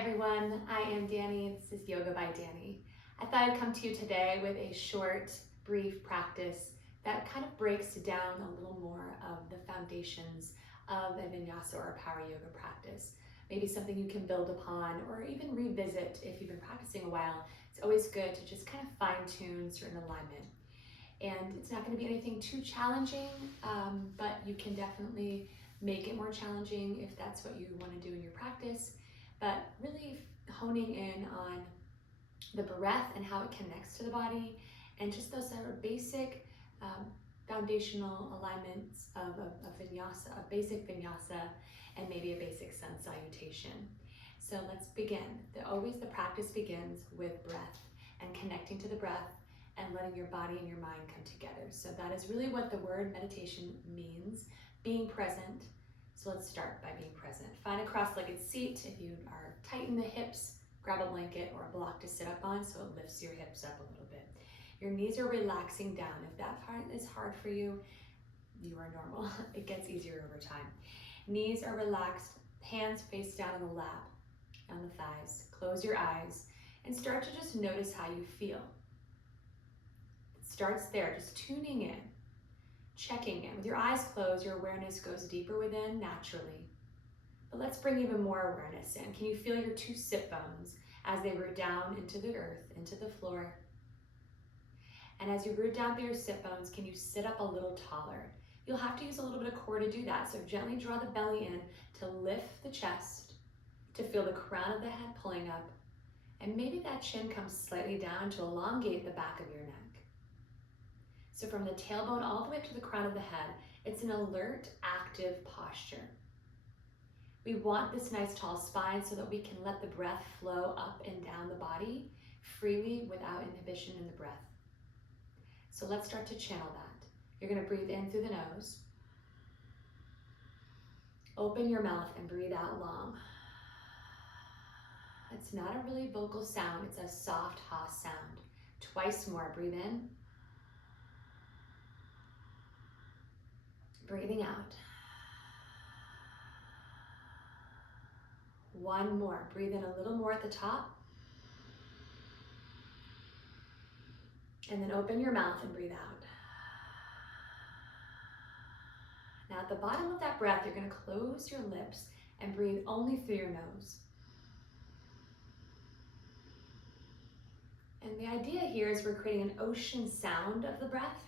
everyone, I am Danny. This is Yoga by Danny. I thought I'd come to you today with a short, brief practice that kind of breaks down a little more of the foundations of a Vinyasa or a power yoga practice. Maybe something you can build upon or even revisit if you've been practicing a while. It's always good to just kind of fine-tune certain alignment. And it's not going to be anything too challenging, but you can definitely make it more challenging if that's what you want to do in your practice. But really honing in on the breath and how it connects to the body, and just those sort of basic foundational alignments of vinyasa, a basic vinyasa, and maybe a basic sun salutation. So let's begin. Always the practice begins with breath and connecting to the breath and letting your body and your mind come together. So that is really what the word meditation means, being present. So let's start by being present. Find a cross-legged seat. If you are tight in the hips, grab a blanket or a block to sit up on so it lifts your hips up a little bit. Your knees are relaxing down. If that part is hard for you, you are normal. It gets easier over time. Knees are relaxed, hands face down on the lap, on the thighs. Close your eyes and start to just notice how you feel. It starts there, just tuning in. Checking in. With your eyes closed, your awareness goes deeper within naturally. But let's bring even more awareness in. Can you feel your two sit bones as they root down into the earth, into the floor? And as you root down through your sit bones, can you sit up a little taller? You'll have to use a little bit of core to do that. So gently draw the belly in to lift the chest, to feel the crown of the head pulling up. And maybe that chin comes slightly down to elongate the back of your neck. So from the tailbone all the way up to the crown of the head, it's an alert, active posture. We want this nice tall spine so that we can let the breath flow up and down the body freely without inhibition in the breath. So let's start to channel that. You're going to breathe in through the nose. Open your mouth and breathe out long. It's not a really vocal sound, it's a soft ha sound. Twice more, breathe in. Breathing out. One more. Breathe in a little more at the top. And then open your mouth and breathe out. Now at the bottom of that breath, you're going to close your lips and breathe only through your nose. And the idea here is we're creating an ocean sound of the breath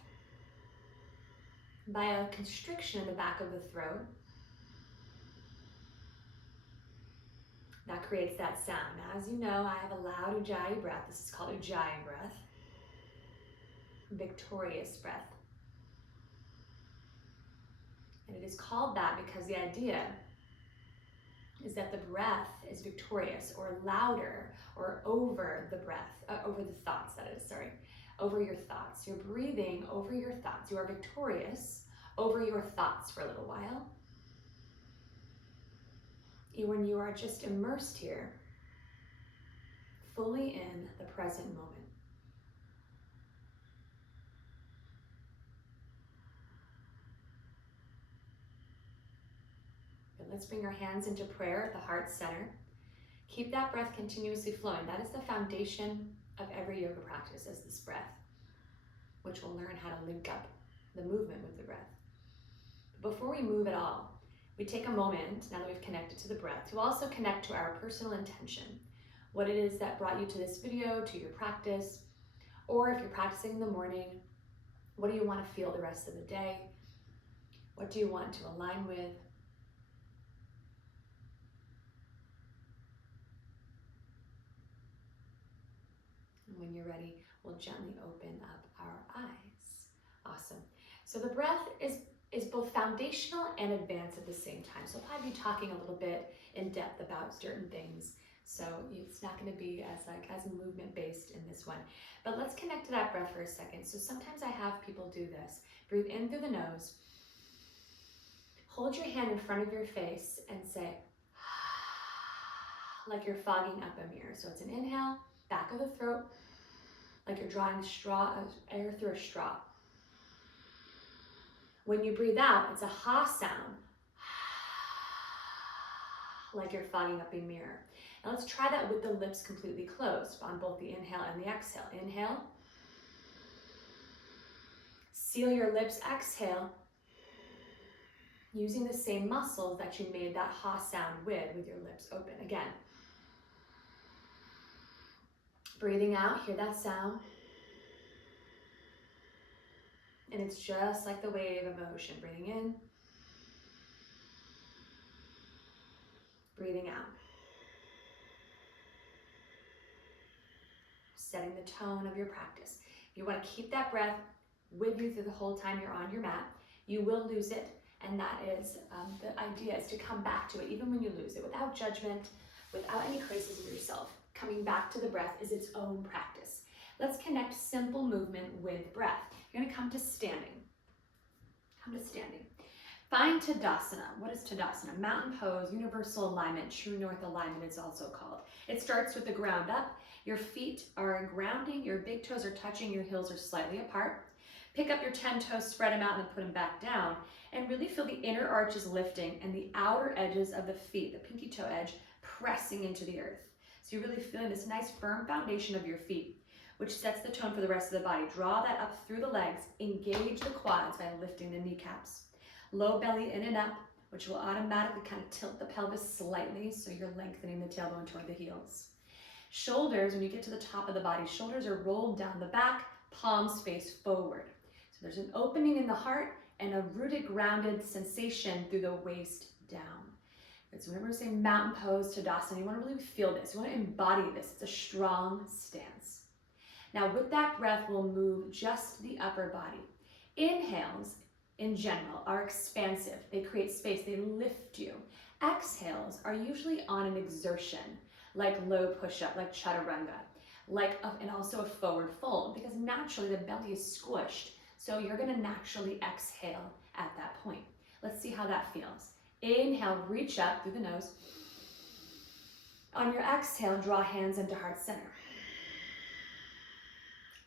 by a constriction in the back of the throat. That creates that sound. Now, as you know, I have a loud ujayii breath. This is called ujayii breath. Victorious breath. And it is called that because the idea is that the breath is victorious or louder or over the breath, over the thoughts, that is, sorry. Over your thoughts. You're breathing over your thoughts. You are victorious over your thoughts for a little while. When you are just immersed here, fully in the present moment. But let's bring our hands into prayer at the heart center. Keep that breath continuously flowing. That is the foundation of every yoga practice, is this breath, which we'll learn how to link up the movement with the breath. But before we move at all, we take a moment, now that we've connected to the breath, to also connect to our personal intention. What it is that brought you to this video, to your practice, or if you're practicing in the morning, what do you want to feel the rest of the day? What do you want to align with? And when you're ready, we'll gently open up our eyes. Awesome. So the breath is both foundational and advanced at the same time. So I'll probably be talking a little bit in depth about certain things. So it's not going to be as movement based in this one. But let's connect to that breath for a second. So sometimes I have people do this. Breathe in through the nose. Hold your hand in front of your face and say, like you're fogging up a mirror. So it's an inhale, back of the throat, like you're drawing air through a straw. When you breathe out, it's a ha sound, like you're fogging up a mirror. And let's try that with the lips completely closed on both the inhale and the exhale. Inhale. Seal your lips, exhale. Using the same muscles that you made that ha sound with your lips open. Again. Breathing out, hear that sound. And it's just like the wave of ocean. Breathing in. Breathing out. Setting the tone of your practice. You want to keep that breath with you through the whole time you're on your mat. You will lose it, and that is the idea, is to come back to it even when you lose it, without judgment, without any criticism of yourself. Coming back to the breath is its own practice. Let's connect simple movement with breath. You're going to come to standing. Come to standing. Find Tadasana. What is Tadasana? Mountain pose, universal alignment, true north alignment it's also called. It starts with the ground up. Your feet are grounding, your big toes are touching, your heels are slightly apart. Pick up your 10 toes, spread them out, and then put them back down. And really feel the inner arches lifting and the outer edges of the feet, the pinky toe edge, pressing into the earth. So you're really feeling this nice firm foundation of your feet, which sets the tone for the rest of the body. Draw that up through the legs. Engage the quads by lifting the kneecaps. Low belly in and up, which will automatically kind of tilt the pelvis slightly, so you're lengthening the tailbone toward the heels. Shoulders, when you get to the top of the body, shoulders are rolled down the back, palms face forward. So there's an opening in the heart and a rooted, grounded sensation through the waist down. So whenever we say mountain pose, Tadasana, you want to really feel this. You want to embody this. It's a strong stance. Now with that breath, we'll move just the upper body. Inhales, in general, are expansive. They create space. They lift you. Exhales are usually on an exertion, like low push-up, like chaturanga, and also a forward fold, because naturally the belly is squished. So you're going to naturally exhale at that point. Let's see how that feels. Inhale, reach up through the nose. On your exhale, draw hands into heart center.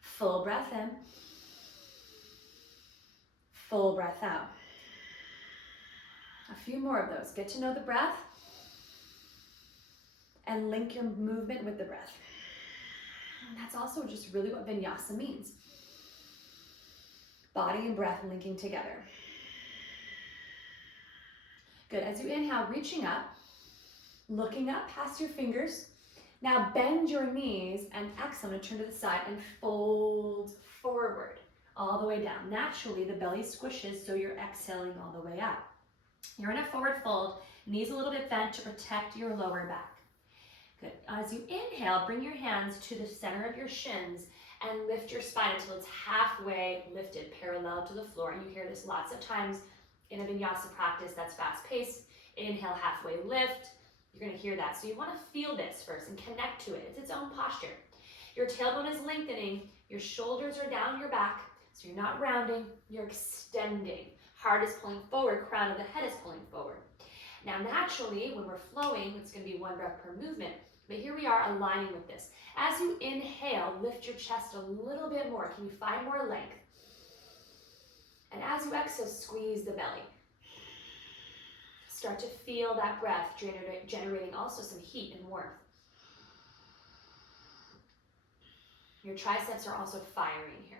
Full breath in. Full breath out. A few more of those. Get to know the breath and link your movement with the breath. And that's also just really what Vinyasa means. Body and breath linking together. Good. As you inhale, reaching up, looking up past your fingers. Now bend your knees and exhale. I'm going to turn to the side and fold forward. All the way down. Naturally, the belly squishes, so you're exhaling all the way out. You're in a forward fold, knees a little bit bent to protect your lower back. Good. As you inhale, bring your hands to the center of your shins and lift your spine until it's halfway lifted, parallel to the floor. And you hear this lots of times in a Vinyasa practice that's fast-paced. Inhale, halfway lift. You're going to hear that. So you want to feel this first and connect to it. It's its own posture. Your tailbone is lengthening. Your shoulders are down your back. So you're not rounding, you're extending. Heart is pulling forward, crown of the head is pulling forward. Now naturally, when we're flowing, it's going to be one breath per movement. But here we are aligning with this. As you inhale, lift your chest a little bit more. Can you find more length? And as you exhale, squeeze the belly. Start to feel that breath generating also some heat and warmth. Your triceps are also firing here.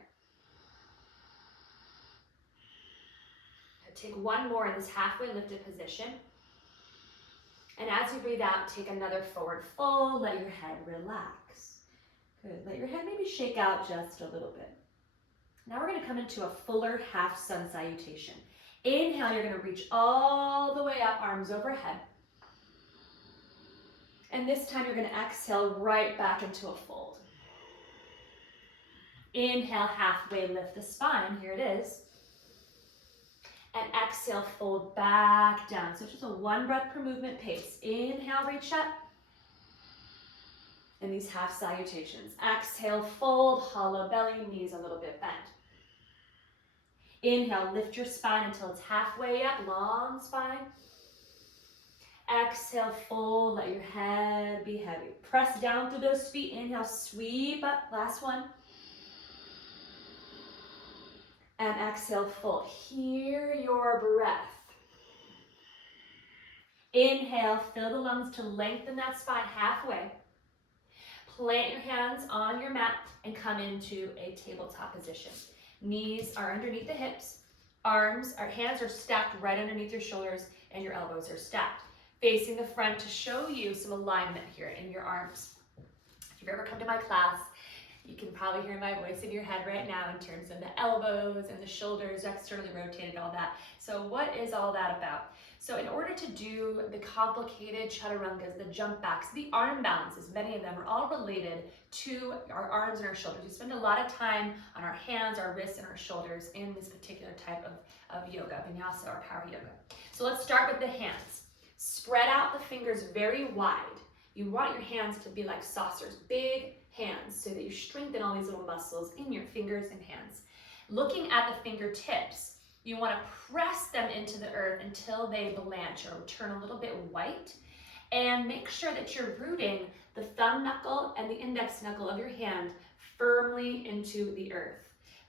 Take one more in this halfway lifted position. And as you breathe out, take another forward fold. Let your head relax. Good. Let your head maybe shake out just a little bit. Now we're going to come into a fuller half sun salutation. Inhale, you're going to reach all the way up, arms overhead. And this time you're going to exhale right back into a fold. Inhale, halfway lift the spine. Here it is. And exhale, fold back down. So it's just a one breath per movement pace. Inhale, reach up. And these half salutations. Exhale, fold, hollow belly, knees a little bit bent. Inhale, lift your spine until it's halfway up, long spine. Exhale, fold, let your head be heavy. Press down through those feet. Inhale, sweep up, last one. And exhale, fold. Hear your breath. Inhale, fill the lungs to lengthen that spine halfway. Plant your hands on your mat and come into a tabletop position. Knees are underneath the hips. Hands are stacked right underneath your shoulders, and your elbows are stacked. Facing the front to show you some alignment here in your arms. If you've ever come to my class, you can probably hear my voice in your head right now in terms of the elbows and the shoulders externally rotated, all that. So what is all that about? So in order to do the complicated chaturangas, the jump backs, the arm balances, many of them are all related to our arms and our shoulders. We spend a lot of time on our hands, our wrists, and our shoulders in this particular type of yoga, Vinyasa or power yoga. So let's start with the hands. Spread out the fingers very wide. You want your hands to be like saucers, big hands, so that you strengthen all these little muscles in your fingers and hands. Looking at the fingertips, you want to press them into the earth until they blanch or turn a little bit white. And make sure that you're rooting the thumb knuckle and the index knuckle of your hand firmly into the earth.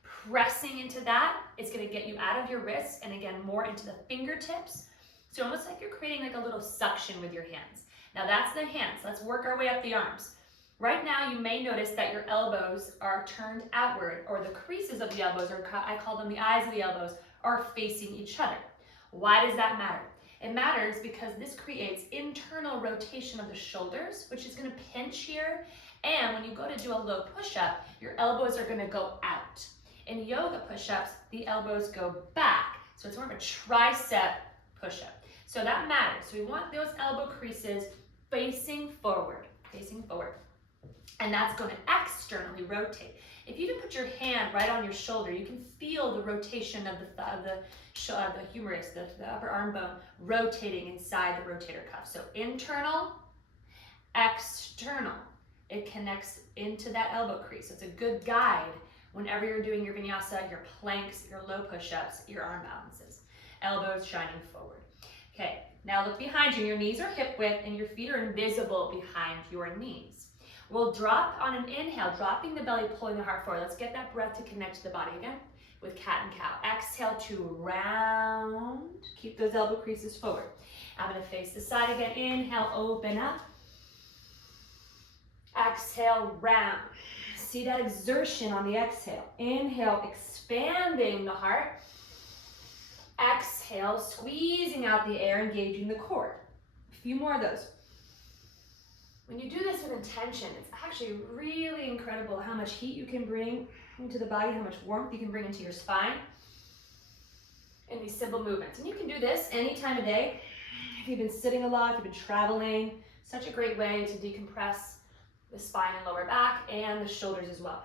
Pressing into that is going to get you out of your wrists and again more into the fingertips. So almost like you're creating like a little suction with your hands. Now that's the hands. Let's work our way up the arms. Right now you may notice that your elbows are turned outward, or the creases of the elbows, or I call them the eyes of the elbows, are facing each other. Why does that matter? It matters because this creates internal rotation of the shoulders, which is going to pinch here. And when you go to do a low push-up, your elbows are going to go out. In yoga push-ups, the elbows go back. So it's more of a tricep push-up. So that matters. So we want those elbow creases facing forward, And that's going to externally rotate. If you even put your hand right on your shoulder, you can feel the rotation of the humerus, the upper arm bone, rotating inside the rotator cuff. So internal, external. It connects into that elbow crease. So it's a good guide whenever you're doing your vinyasa, your planks, your low push-ups, your arm balances. Elbows shining forward. Okay, now look behind you. Your knees are hip width and your feet are invisible behind your knees. We'll drop on an inhale, dropping the belly, pulling the heart forward. Let's get that breath to connect to the body again with cat and cow. Exhale to round. Keep those elbow creases forward. I'm going to face the side again. Inhale, open up. Exhale, round. See that exertion on the exhale. Inhale, expanding the heart. Exhale, squeezing out the air, engaging the core. A few more of those. When you do this with intention, it's actually really incredible how much heat you can bring into the body, how much warmth you can bring into your spine in these simple movements. And you can do this any time of day. If you've been sitting a lot, if you've been traveling, such a great way to decompress the spine and lower back and the shoulders as well.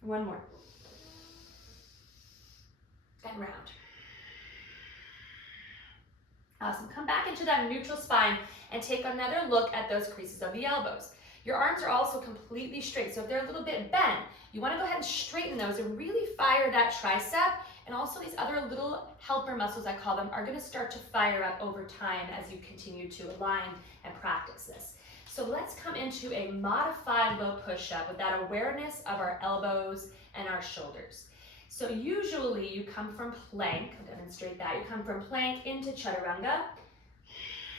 One more. And round. Awesome. Come back into that neutral spine and take another look at those creases of the elbows. Your arms are also completely straight, so if they're a little bit bent, you want to go ahead and straighten those and really fire that tricep, and also these other little helper muscles, I call them, are going to start to fire up over time as you continue to align and practice this. So let's come into a modified low push-up with that awareness of our elbows and our shoulders. So usually you come from plank, I'll demonstrate that, you come from plank into chaturanga,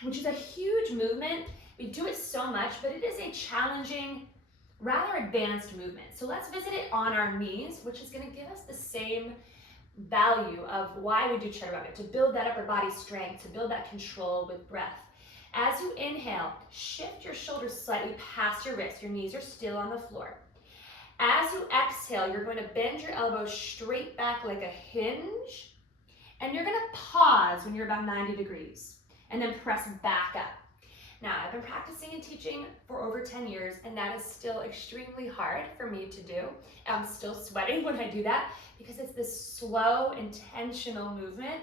which is a huge movement. We do it so much, but it is a challenging, rather advanced movement. So let's visit it on our knees, which is going to give us the same value of why we do chaturanga, to build that upper body strength, to build that control with breath. As you inhale, shift your shoulders slightly past your wrists. Your knees are still on the floor. As you exhale, you're going to bend your elbows straight back like a hinge, and you're going to pause when you're about 90 degrees, and then press back up. Now, I've been practicing and teaching for over 10 years, and that is still extremely hard for me to do. I'm still sweating when I do that, because it's this slow, intentional movement,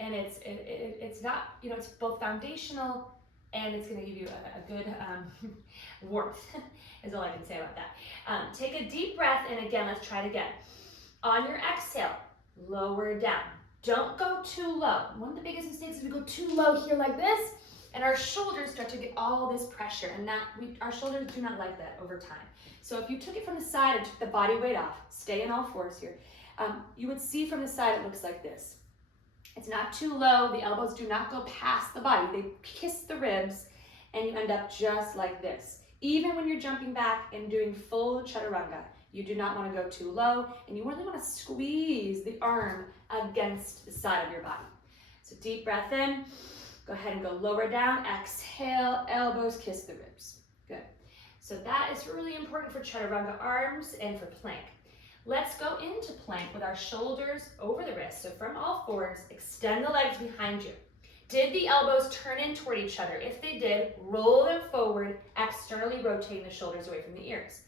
and it's not, it's both foundational and it's going to give you a good warmth, is all I can say about that. Take a deep breath, and again, let's try it again. On your exhale, lower down. Don't go too low. One of the biggest mistakes is we go too low here like this, and our shoulders start to get all this pressure, and our shoulders do not like that over time. So if you took it from the side and took the body weight off, stay in all fours here, you would see from the side it looks like this. It's not too low. The elbows do not go past the body. They kiss the ribs, and you end up just like this. Even when you're jumping back and doing full chaturanga, you do not want to go too low, and you really want to squeeze the arm against the side of your body. So deep breath in. Go ahead and go lower down. Exhale, elbows kiss the ribs. Good. So that is really important for chaturanga arms and for plank. Let's go into plank with our shoulders over the wrists. So from all fours, extend the legs behind you. Did the elbows turn in toward each other? If they did, roll them forward, externally rotating the shoulders away from the ears.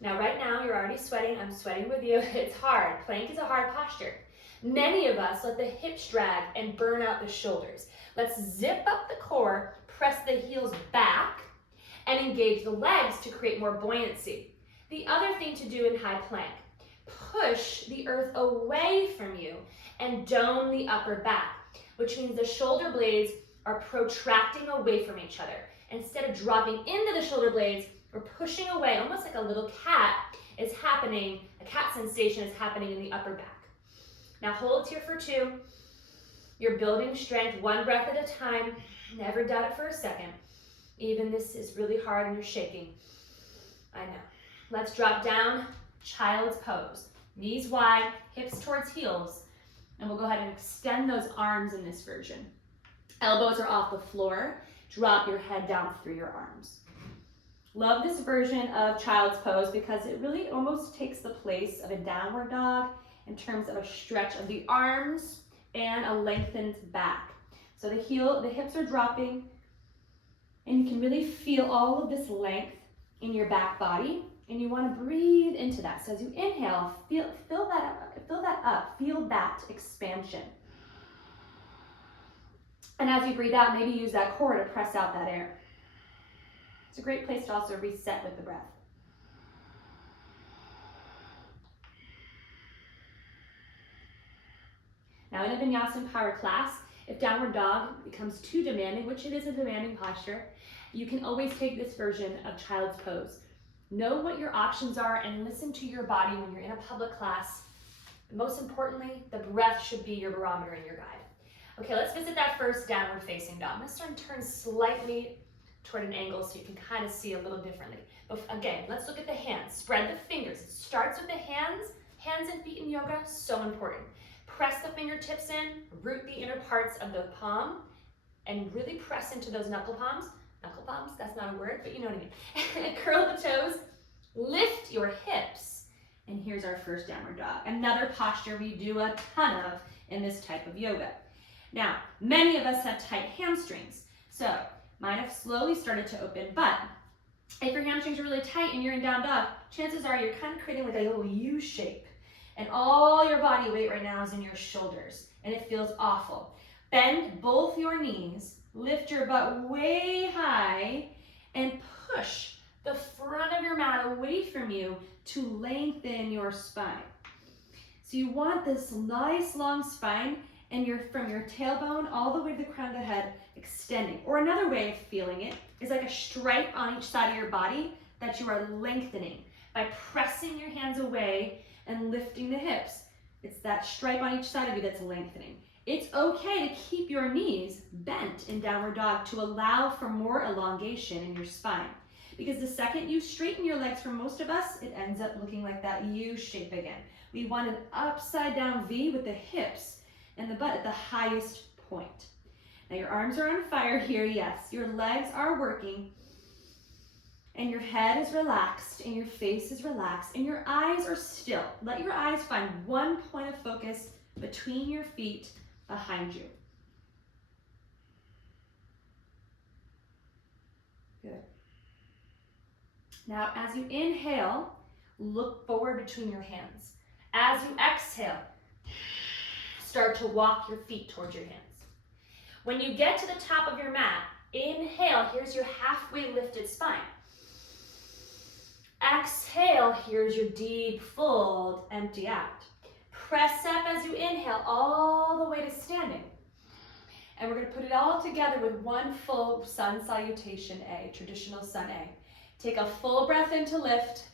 Now right now, you're already sweating. I'm sweating with you. It's hard. Plank is a hard posture. Many of us let the hips drag and burn out the shoulders. Let's zip up the core, press the heels back, and engage the legs to create more buoyancy. The other thing to do in high plank, push the earth away from you and dome the upper back, which means the shoulder blades are protracting away from each other. Instead of dropping into the shoulder blades, we're pushing away, almost like a little cat is happening, a cat sensation is happening in the upper back. Now hold here for 2. You're building strength, 1 breath at a time. Never doubt it for a second. Even this is really hard and you're shaking. I know. Let's drop down, child's pose. Knees wide, hips towards heels. And we'll go ahead and extend those arms in this version. Elbows are off the floor. Drop your head down through your arms. Love this version of child's pose because it really almost takes the place of a downward dog in terms of a stretch of the arms and a lengthened back. So the hips are dropping, and you can really feel all of this length in your back body, and you want to breathe into that. So as you inhale, fill that up, feel that expansion. And as you breathe out, maybe use that core to press out that air. It's a great place to also reset with the breath. Now in a Vinyasa power class, if downward dog becomes too demanding, which it is a demanding posture, you can always take this version of child's pose. Know what your options are and listen to your body when you're in a public class. Most importantly, the breath should be your barometer and your guide. Okay, let's visit that first downward facing dog. I'm gonna start to turn slightly toward an angle so you can kind of see a little differently. But again, let's look at the hands. Spread the fingers. It starts with the hands. Hands and feet in yoga, so important. Press the fingertips in, root the inner parts of the palm, and really press into those knuckle palms. Knuckle palms, that's not a word, but you know what I mean. Curl the toes, lift your hips, and here's our first downward dog. Another posture we do a ton of in this type of yoga. Now, many of us have tight hamstrings, so mine have slowly started to open, but if your hamstrings are really tight and you're in down dog, chances are you're kind of creating like a little U shape. And all your body weight right now is in your shoulders, and it feels awful. Bend both your knees, lift your butt way high, and push the front of your mat away from you to lengthen your spine. So you want this nice long spine, and from your tailbone all the way to the crown of the head extending. Or another way of feeling it is like a stripe on each side of your body that you are lengthening by pressing your hands away and lifting the hips. It's that stripe on each side of you that's lengthening. It's okay to keep your knees bent in downward dog to allow for more elongation in your spine. Because the second you straighten your legs, for most of us, it ends up looking like that U shape again. We want an upside down V with the hips and the butt at the highest point. Now your arms are on fire here, yes. Your legs are working, and your head is relaxed, and your face is relaxed, and your eyes are still. Let your eyes find one point of focus between your feet behind you. Good. Now, as you inhale, look forward between your hands. As you exhale, start to walk your feet towards your hands. When you get to the top of your mat, inhale, here's your halfway lifted spine. Exhale, here's your deep fold, empty out. Press up as you inhale all the way to standing. And we're going to put it all together with one full sun salutation A, traditional sun A. Take a full breath in to lift.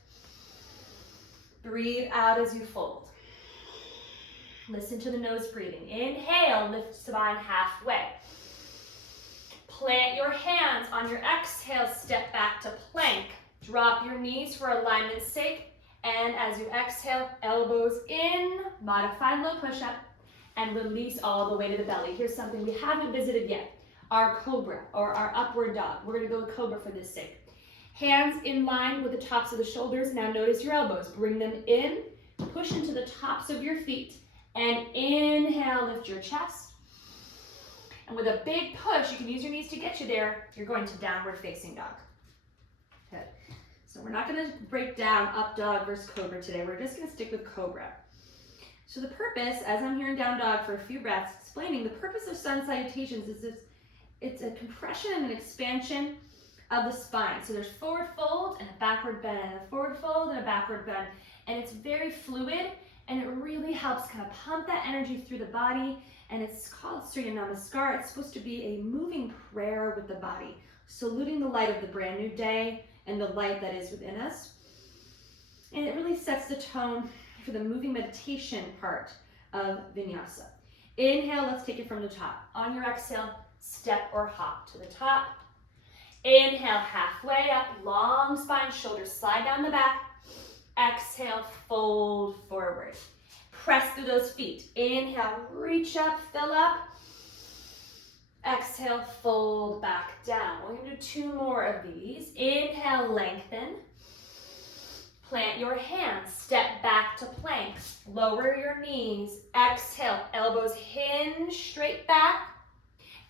Breathe out as you fold. Listen to the nose breathing. Inhale, lift spine halfway. Plant your hands on your exhale, step back to plank. Drop your knees for alignment's sake. And as you exhale, elbows in, modified low push-up, and release all the way to the belly. Here's something we haven't visited yet, our cobra or our upward dog. We're gonna go with cobra for this sake. Hands in line with the tops of the shoulders. Now notice your elbows. Bring them in, push into the tops of your feet, and inhale, lift your chest. And with a big push, you can use your knees to get you there. You're going to downward facing dog. Good. So we're not gonna break down up dog versus cobra today. We're just gonna stick with cobra. So the purpose, as I'm here in down dog for a few breaths, explaining the purpose of sun salutations is this, it's a compression and an expansion of the spine. So there's forward fold and a backward bend, and a forward fold and a backward bend. And it's very fluid, and it really helps kind of pump that energy through the body. And it's called Surya Namaskar. It's supposed to be a moving prayer with the body, saluting the light of the brand new day and the light that is within us. And it really sets the tone for the moving meditation part of Vinyasa. Inhale, let's take it from the top. On your exhale, step or hop to the top. Inhale, halfway up, long spine, shoulders slide down the back. Exhale, fold forward. Press through those feet. Inhale, reach up, fill up. Exhale, fold back down. We're gonna do 2 more of these. Inhale, lengthen. Plant your hands, step back to plank. Lower your knees. Exhale, elbows hinge straight back.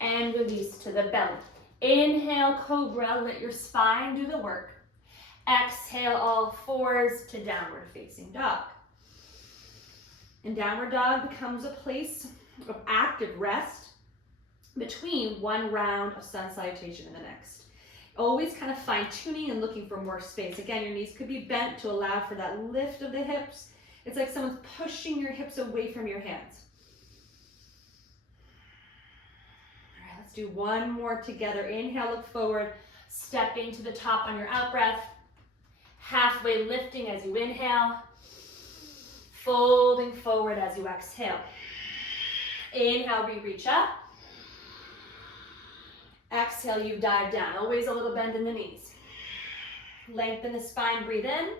And release to the belly. Inhale, cobra, let your spine do the work. Exhale, all fours to downward facing dog. And downward dog becomes a place of active rest between one round of sun salutation and the next. Always kind of fine tuning and looking for more space. Again, your knees could be bent to allow for that lift of the hips. It's like someone's pushing your hips away from your hands. All right, let's do 1 more together. Inhale, look forward, stepping to the top on your out breath. Halfway lifting as you inhale. Folding forward as you exhale. Inhale, we reach up. Exhale, you dive down. Always a little bend in the knees. Lengthen the spine, breathe in.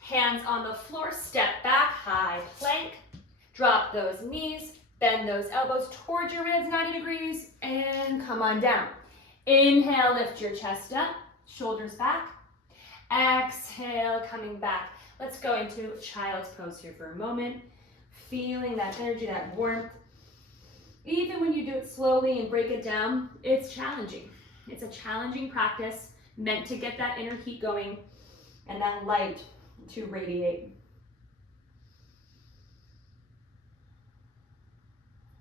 Hands on the floor, step back, high plank. Drop those knees, bend those elbows towards your ribs, 90 degrees, and come on down. Inhale, lift your chest up, shoulders back. Exhale, coming back. Let's go into child's pose here for a moment. Feeling that energy, that warmth. Even when you do it slowly and break it down, it's challenging. It's a challenging practice meant to get that inner heat going and that light to radiate.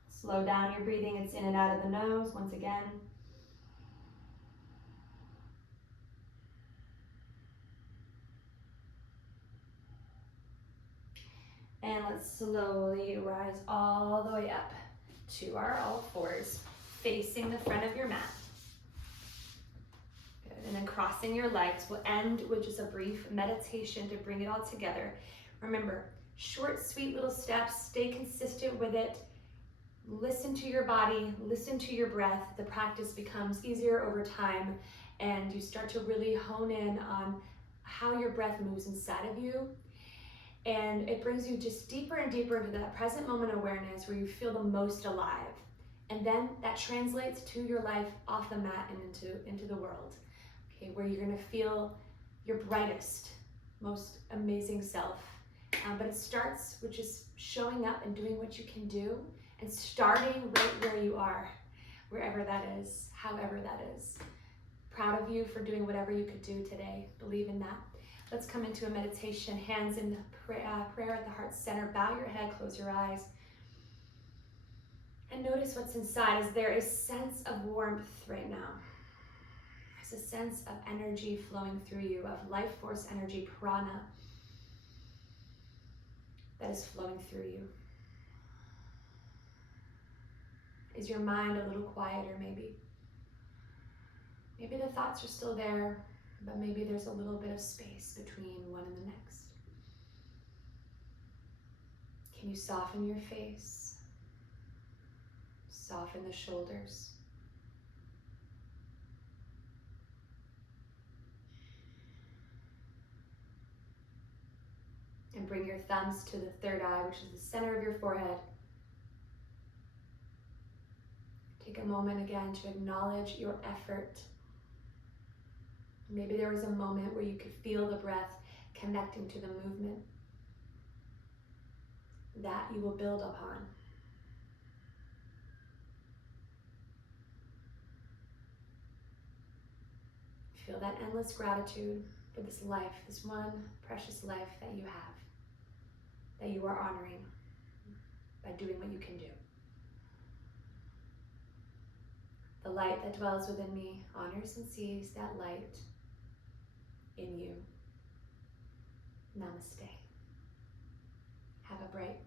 Slow down your breathing. It's in and out of the nose once again. And let's slowly rise all the way up to our all fours, facing the front of your mat. Good. And then crossing your legs. We'll end with just a brief meditation to bring it all together. Remember, short, sweet little steps. Stay consistent with it. Listen to your body, listen to your breath. The practice becomes easier over time, and you start to really hone in on how your breath moves inside of you. And it brings you just deeper and deeper into that present moment awareness where you feel the most alive. And then that translates to your life off the mat and into the world, okay, where you're gonna feel your brightest, most amazing self. But it starts with just showing up and doing what you can do and starting right where you are, wherever that is, however that is. Proud of you for doing whatever you could do today. Believe in that. Let's come into a meditation, hands in prayer at the heart center. Bow your head, close your eyes. And notice what's inside. Is there a sense of warmth right now? There's a sense of energy flowing through you, of life force energy, prana, that is flowing through you. Is your mind a little quieter maybe? Maybe the thoughts are still there, but maybe there's a little bit of space between one and the next. Can you soften your face? Soften the shoulders. And bring your thumbs to the third eye, which is the center of your forehead. Take a moment again to acknowledge your effort. Maybe there was a moment where you could feel the breath connecting to the movement. That you will build upon. Feel that endless gratitude for this life, this one precious life that you have, that you are honoring by doing what you can do. The light that dwells within me honors and sees that light in you. Namaste. Have a bright